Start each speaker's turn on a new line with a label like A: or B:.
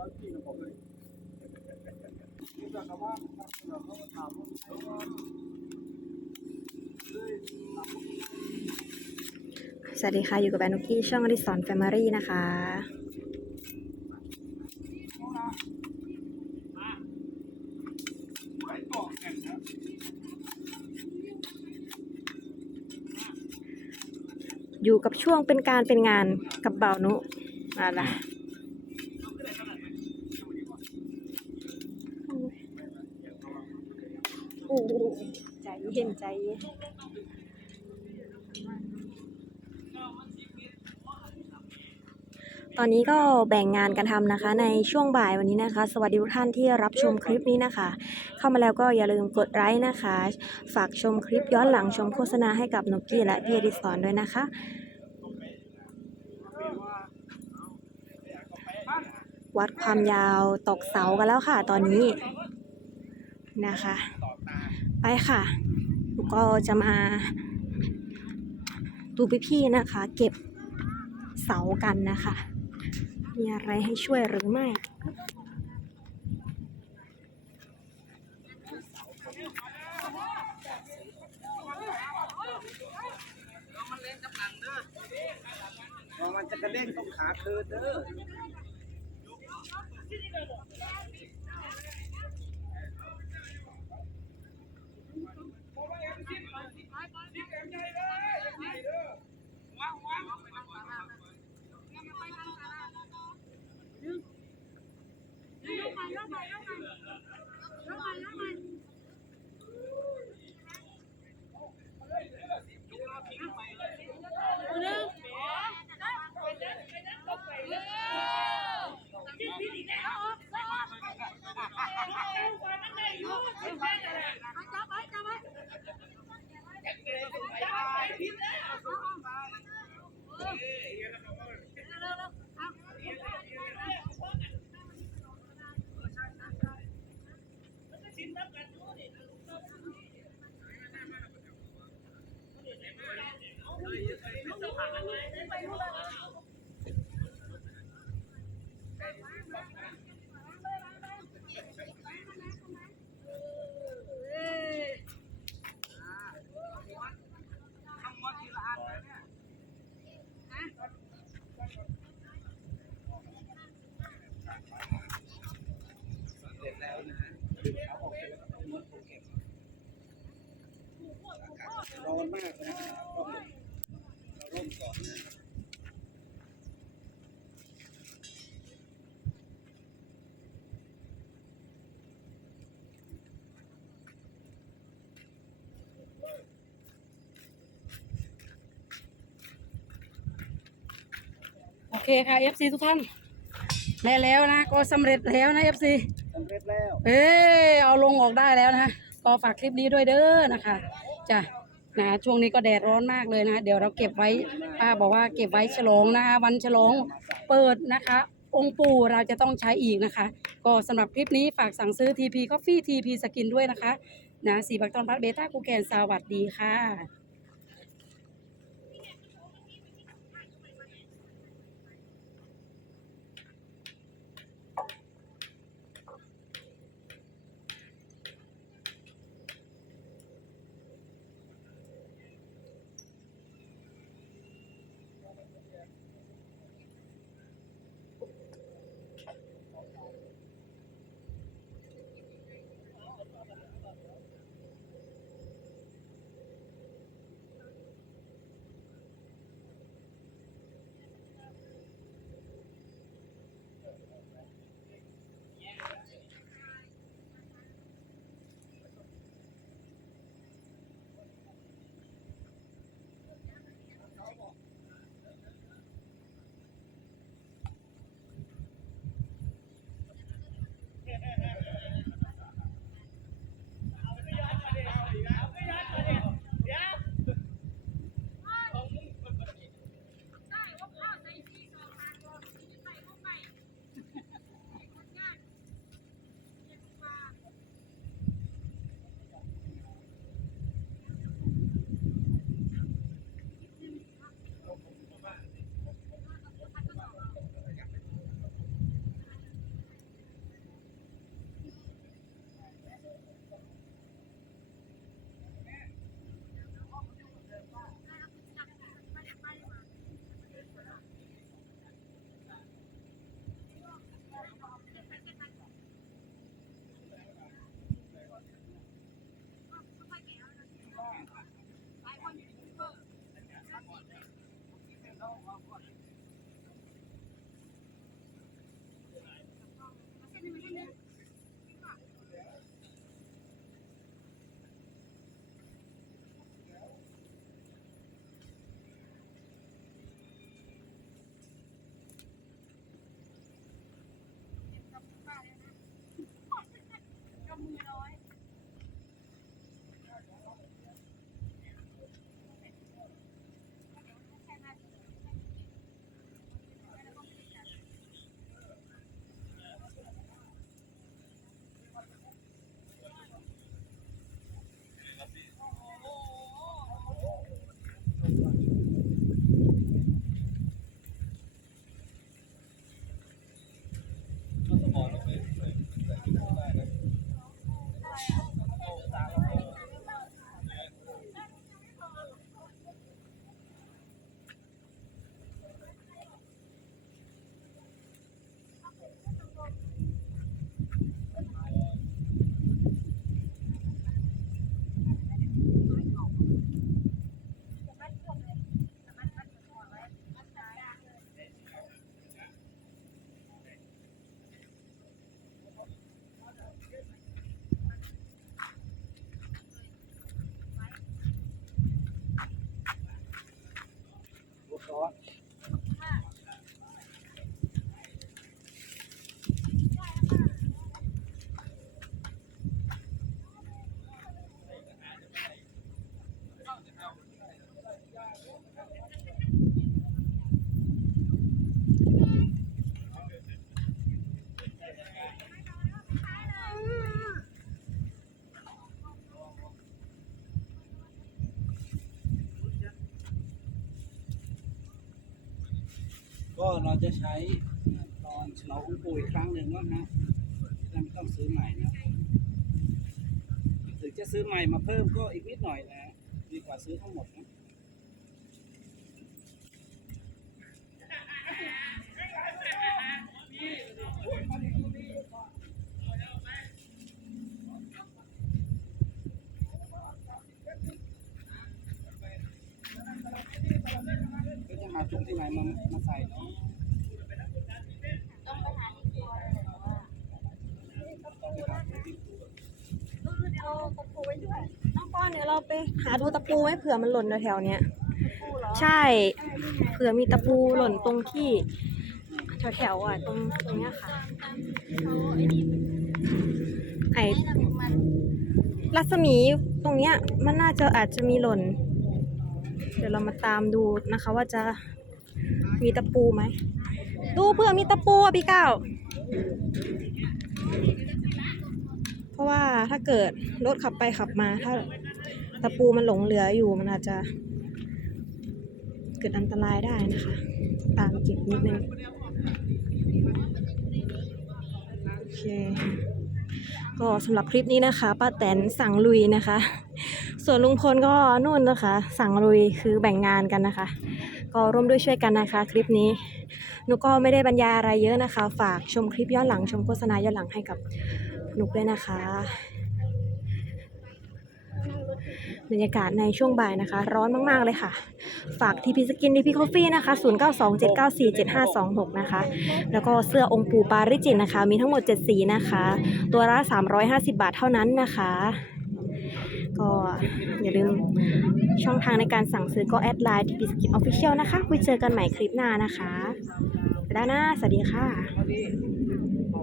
A: สวัสดีค่ะ อยู่กับแบนุกกี้ช่องอดิสอนแฟมิลี่นะคะ อยู่กับช่วงเป็นการเป็นงานกับเบานุมาละโอ้โห ใจเย็นใจเย็นตอนนี้ก็แบ่งงานกันทำนะคะ ในช่วงบ่ายวันนี้นะคะ สวัสดีทุกท่านที่รับชมคลิปนี้นะคะ เข้ามาแล้วก็อย่าลืมกดไลค์นะคะ ฝากชมคลิปย้อนหลังชมโฆษณาให้กับนกกี้และพี่อดิสรด้วยนะคะวัดความยาวตกเสากันแล้วค่ะตอนนี้นะคะ ไปค่ะก็จะมาดูพี่ๆนะคะ เก็บเสากันนะคะ มีอะไรให้ช่วยหรือไม่
B: มันจะกระเด้งตรงขาเธอเด้อ เสร็จแล้วนะฮะเอาออกไปแล้วเอารถเก็บอากาศ ร้อนมากนะ
C: โอเคค่ะ FC ทุกท่านได้แล้วนะ ก็สำเร็จแล้วนะ FC
B: สำเร็จแล้ว
C: เอ้ยเอาลงออกได้แล้วนะ ก็ฝากคลิปนี้ด้วยเด้อนะคะจ้ะ นะช่วงนี้ก็แดดร้อนมากเลยนะเดี๋ยวเราเก็บไว้ป้าบอกว่าเก็บไว้ฉลองนะคะวันฉลองเปิดนะคะ องค์ปู่เราจะต้องใช้อีกนะคะ ก็สำหรับคลิปนี้ฝากสั่งซื้อ TP Coffee TP Skin ด้วยนะคะนะสีบักตอนพัดเบต้ากูแกนสวัสดีค่ะ็
B: เราจะใช้ตอนฉลององค์ปู่อีกครั้งหนึ่งว่านะจะไม่ต้องซื้อใหม่นะถึงจะซื้อใหม่มาเพิ่มก็อีกนิดหน่อยนะดีกว่าซื้อทั้งหมดนะาจุดที่ไหนมามาใส่เนาะ
A: น้องก้อนเดี๋ยวเราไปหาดูตะปูไหมเผื่อมันหล่นแถวๆเนี้ยใช่เผื่อมีตะปูหล่นตรงที่แถวๆอะตรงตรงเนี้ยค่ะไอรัศมีตรงเนี้ยมันน่าจะอาจจะมีหล่น เดี๋ยวเรามาตามดูนะคะว่าจะ มีตะปูไหม ดูเผื่อมีตะปูอะพี่เก้า เพราะว่าถ้าเกิดรถขับไปขับมา ถ้าตะปูมันหลงเหลืออยู่มันอาจจะ เกิดอันตรายได้นะคะ ตามเก็บนิดนึงโอเคก็สำหรับคลิปนี้นะคะป้าแตนสั่งลุยนะคะ ส่วนลุงพลก็นู่นนะคะ สั่งลุยคือแบ่งงานกันนะคะ ก็ร่วมด้วยช่วยกันนะคะ คลิปนี้หนุก็ไม่ได้บรรยายอะไรเยอะนะคะ ฝากชมคลิปย้อนหลังชมโฆษณาย้อนหลังให้กับหนุกด้วยนะคะ บรรยากาศในช่วงบ่ายนะคะ ร้อนมากๆเลยค่ะ ฝากทีพีสกินทีพีคอฟฟี่นะคะ0927947526 นะคะ แล้วก็เสื้อองค์ปูปาริจิตนะคะ มีทั้งหมด7สีนะคะ ตัวละ350 บาทเท่านั้นนะคะ ก็อย่าลืมช่องทางในการสั่งซื้อก็แอดไลน์ทีพีสกินออฟฟิเชียลนะคะไว้เจอกันใหม่คลิปหน้านะคะไปแล้วน้าสวัสดีค่ะ